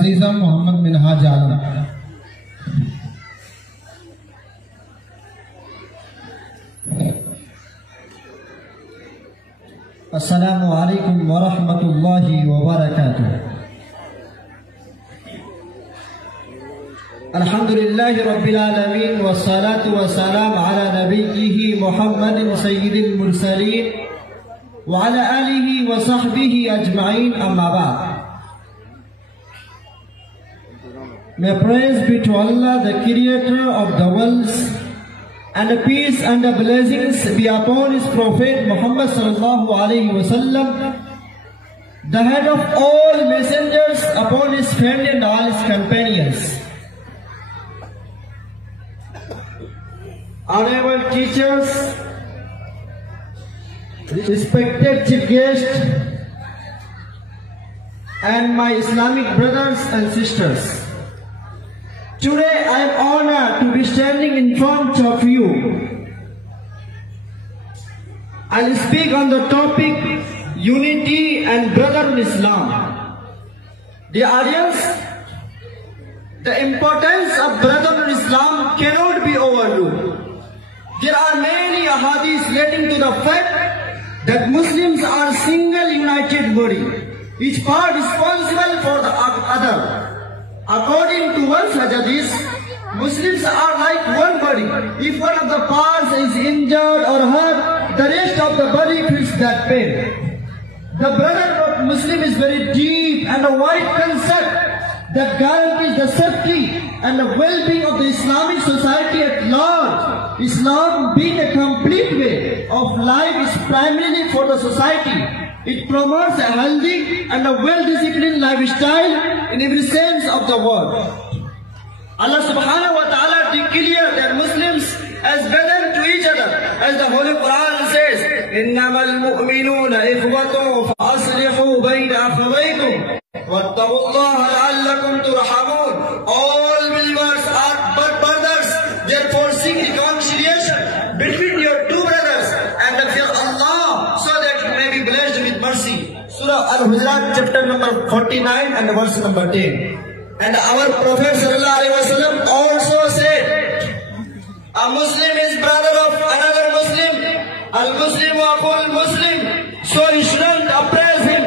अजीज़म मोहम्मद मिनहाज आलम। अस्सलामु अलैकुम व रहमतुल्लाहि व बरकातुहू। अल्हम्दुलिल्लाहि रब्बिल आलमीन वस्सलातु वस्सलाम अला नबिय्यिहि मुहम्मदिन सय्यिदिल मुरसलीन व अला आलिहि व सहबिहि अजमईन, अम्मा बाद। May praise be to Allah, the creator of the worlds, and the peace and the blessings be upon his prophet Muhammad sallallahu alaihi wasallam, the head of all messengers, upon his friend and all his companions. Honorable teachers, respected chief guests, and my Islamic brothers and sisters. Today I am honored to be standing in front of you. I will speak on the topic unity and brotherhood in Islam. The audience, the importance of brotherhood in Islam cannot be overlooked. There are many ahadith relating to the fact that Muslims are single united body, each part responsible for the other. According to one hadith, Muslims are like one body. If one of the parts is injured or hurt, the rest of the body feels that pain. The brotherhood of Muslim is very deep and a wide concept that guarantees the safety and the well-being of the Islamic society at large. Islam, being a complete way of life, is primarily for the society. It promotes a healthy and a well-disciplined lifestyle in every sense of the word. Allah subhanahu wa ta'ala declared that Muslims as brethren to each other, as the Holy Quran says, إِنَّمَا الْمُؤْمِنُونَ إِخْوَةٌ فَأَصْلِحُوا بَيْنَ أَخَوَيْكُمْ وَاتَّقُوا اللَّهَ لَعَلَّكُمْ تُرْحَمُونَ. All believers are but brothers, therefore seek reconciliation between your two brothers and fear Allah, so that you may be blessed with mercy. Surah Al-Hujurat, chapter number 49 and verse number 10. And our Prophet ﷺ also said, a Muslim is brother of another Muslim. Al-Muslim wa akhul Muslim. So you shouldn't oppress him,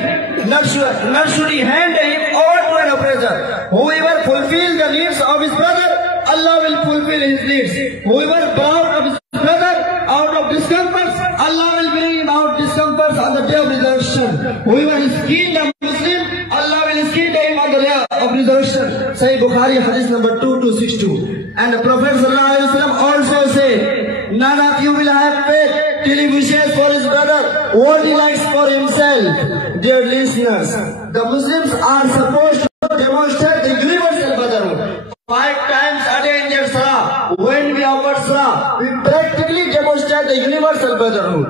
nor should he hand him over to an oppressor. Whoever fulfills the needs of his brother, Allah will fulfill his needs. Whoever bound of his brother out of discomforts, Allah will bring him out discomforts on the day of resurrection. Whoever is killed a Muslim, Allah will kill him on the day of resurrection. Sahih Bukhari, hadith number 2262. And the Prophet ﷺ also said, none of you will have faith till he wishes for his brother what he likes for himself. Dear listeners, the Muslims are supposed to demonstrate the universal brotherhood. 5 times a day in their salah, when we offer salah, we practically demonstrate the universal brotherhood.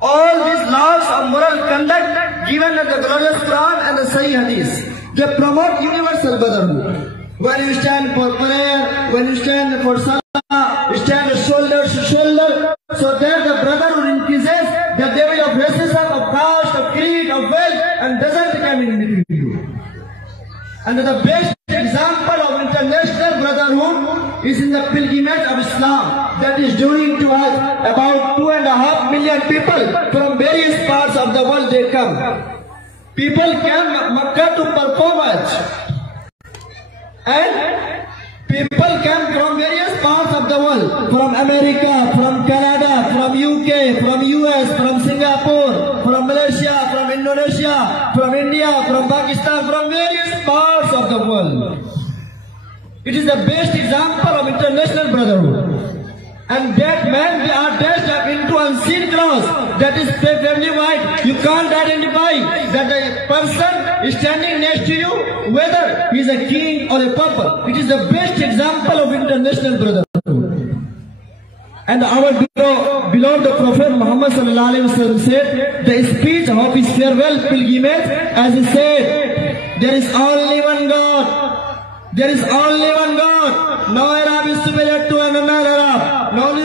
All these laws of moral conduct given in the glorious Quran and the Sahih Hadith, they promote universal brotherhood. When you stand for prayer, when you stand for salah, you stand shoulder to shoulder, so that the brotherhood increases, the devil of racism, of caste, of creed, of wealth, and doesn't come in between you. And the best example of international brotherhood is in the pilgrimage of Islam that is doing to us. About 2.5 million people from various parts of the world they come. People came to Makkah to perform Hajj. And people come from various parts of the world, from America, from Canada, from UK, from US, from Singapore, from Malaysia, from Indonesia, from India, from Pakistan, from various parts of the world. It is the best example of international brotherhood. And that man, they are dressed up into unseen clothes that is perfectly white. You can't identify that the person is standing next to you, whether he is a king or a pauper. It is the best example of international brotherhood. And our beloved Prophet Muhammad said, the speech of his farewell pilgrimage, as he said, there is only one God. There is only one God. No Arab is superior to another Arab. None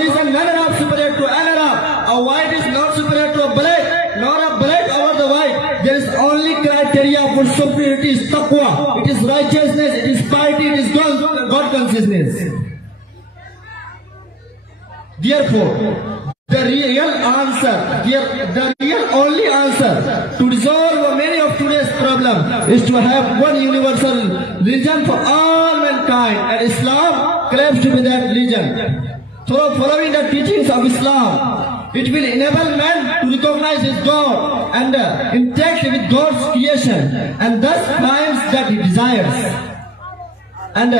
is another Arab superior to an Arab. A white is not superior to a black, nor a black over the white. There is only criteria for superiority is taqwa, it is righteousness, it is piety, it is God consciousness. Therefore, the real only answer to resolve many of today's problems is to have one universal religion for all mankind, and Islam claims to be that religion. Through following the teachings of Islam, it will enable man to recognize his God and interact with God's creation, and thus finds that he desires. And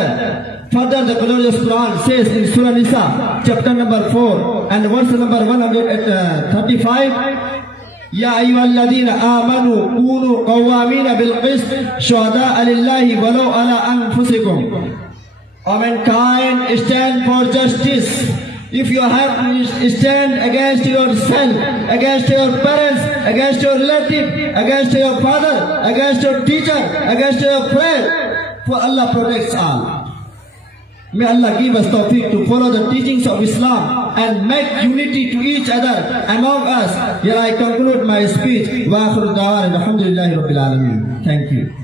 further, the glorious Quran says in Surah Nisa, chapter number 4 and verse number 135, Ya ayyuhalladhina amanu kunu qawwamina bil qist shuhada'a lillahi walau ala anfusikum. O mankind, stand for justice. If you have to stand against yourself, against your parents, against your relative, against your father, against your teacher, against your friend, for Allah protects all. May Allah give us tawfiq to follow the teachings of Islam and make unity to each other among us. Here I conclude my speech. Wa akhiru da'wana alhamdulillahi rabbil alamin. Thank you.